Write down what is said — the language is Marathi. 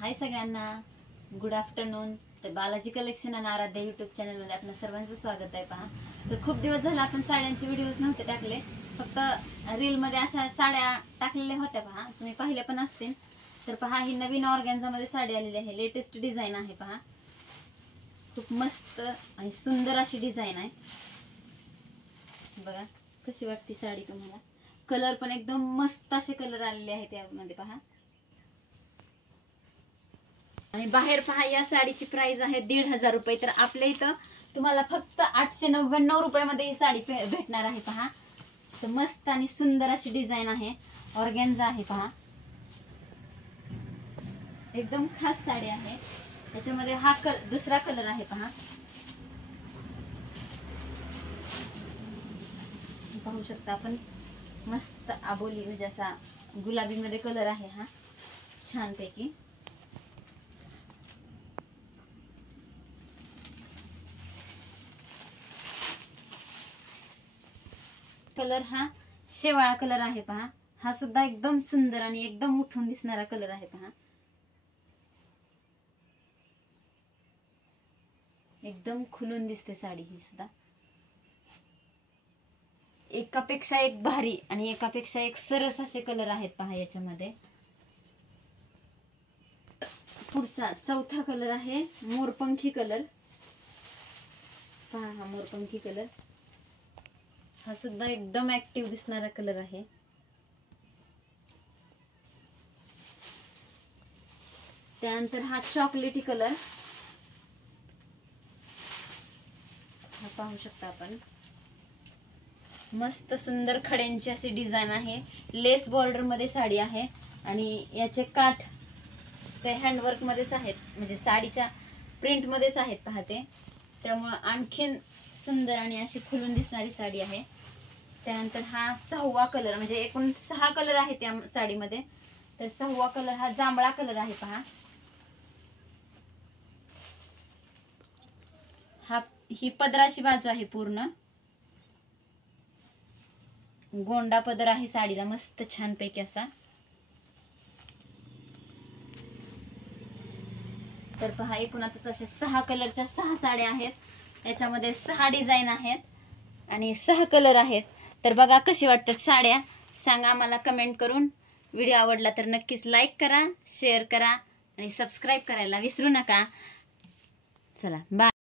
हाय सगळ्यांना, गुड आफ्टरनून. तर बालाजी कलेक्शन आणि आराध्या यूट्यूब चॅनलमध्ये आपल्या सर्वांचं स्वागत आहे. पहा, तर खूप दिवस झाले आपण साड्यांचे व्हिडिओज नव्हते टाकले, फक्त रीलमध्ये अशा साड्या टाकलेल्या होत्या. पहा, तुम्ही पाहिले पण असतील. तर पहा, ही नवीन ऑर्गॅन्झामध्ये साडी आलेली आहे. लेटेस्ट डिझाईन आहे. पहा, खूप मस्त आणि सुंदर अशी डिझाईन आहे. बघा कशी वाटते साडी तुम्हाला. कलर पण एकदम मस्त असे कलर आलेले आहेत यामध्ये. पहा, आणि बाहेर पहा, या साडीची प्राइस आहे 1,500 रुपये. तर आपल्या इथं तुम्हाला फक्त 899 रुपयामध्ये ही साडी भेटणार आहे. पहा, तर मस्त आणि सुंदर अशी डिझाईन आहे. ऑर्गॅन्झा आहे. पहा, एकदम खास साडी आहे. याच्यामध्ये हा दुसरा कलर आहे. पहा, पाहू शकता आपण. मस्त आबोली म्हणजे असा गुलाबी मध्ये कलर आहे हा, छान पैकी. कलर हा शेवाळा कलर आहे. पहा, हा सुद्धा एकदम सुंदर आणि एकदम उठून दिसणारा कलर आहे. पहा, एकदम खुलून दिसते साडी ही सुद्धा. एकापेक्षा एक भारी आणि एकापेक्षा एक सरस असे कलर आहेत. पहा, याच्यामध्ये पुढचा चौथा कलर आहे मोरपंखी कलर. पहा, हा मोरपंखी कलर, हा सुद्धा एकदम ऍक्टिव्ह दिसणारा कलर आहे. त्यानंतर हा चॉकलेटी कलर, हा पाहू शकता आपण. मस्त सुंदर खड्यांची अशी डिझाईन आहे. लेस बॉर्डर मध्ये साडी आहे आणि याचे काठ ते हँडवर्क मध्येच आहेत, म्हणजे साडीच्या प्रिंट मध्येच आहेत. पाहते त्यामुळे आणखीन सुंदर आणि अशी खुलून दिसणारी साडी आहे. त्यानंतर हा 6वा कलर, म्हणजे एकूण 6 कलर आहेत या साडीमध्ये. तर 6वा कलर हा जांभळा कलर आहे. पहा, ही पदराची बाजू आहे. पूर्ण गोंडा पदर आहे साडीला, मस्त छान पैकी असा. तर पहा, एकूणातच असे 6 कलरच्या 6 साड्या आहेत. याच्यामध्ये 6 डिझाईन आहेत आणि 6 कलर आहेत. तर बघा कशी वाटतात साड्या, सांगा मला कमेंट करून. व्हिडिओ आवडला तर नक्कीच लाईक करा, शेअर करा आणि सबस्क्राईब करायला विसरू नका. चला, बाय.